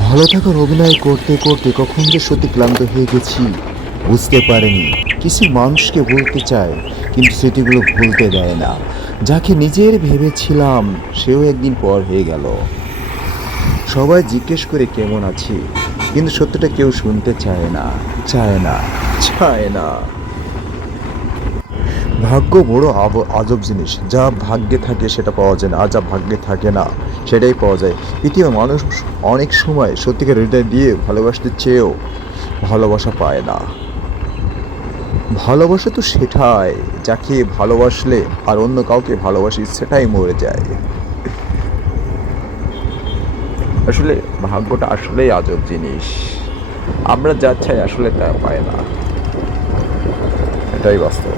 ভালো থাকার অভিনয় করতে করতে কখন যে সত্যি ক্লান্ত হয়ে গেছি বুঝতে পারিনি। কিছু মানুষকে বলতে চায় কিন্তু স্মৃতিগুলো ভুলতে দেয় না। যাকে নিজের ভেবেছিলাম সেও একদিন পর হয়ে গেল। সবাই জিজ্ঞেস করে কেমন আছি, কিন্তু সত্যটা কেউ শুনতে চায় না, চায় না, চায় না। ভাগ্য বড় আজব জিনিস, যা ভাগ্যে থাকে সেটা পাওয়া যায় না, আর যা ভাগ্যে থাকে না সেটাই পাওয়া যায়। পৃথিবীর মানুষ অনেক সময় সত্যিকার হৃদয় দিয়ে ভালোবাসতে চেয়েও ভালোবাসা পায় না। ভালোবাসা তো সেটাই, যাকে ভালোবাসলে আর অন্য কাউকে ভালোবাসি সেটাই মরে যায়। আসলে ভাগ্যটা আসলেই আজব জিনিস, আমরা যা চাই আসলে তা পায় না, এটাই বাস্তব।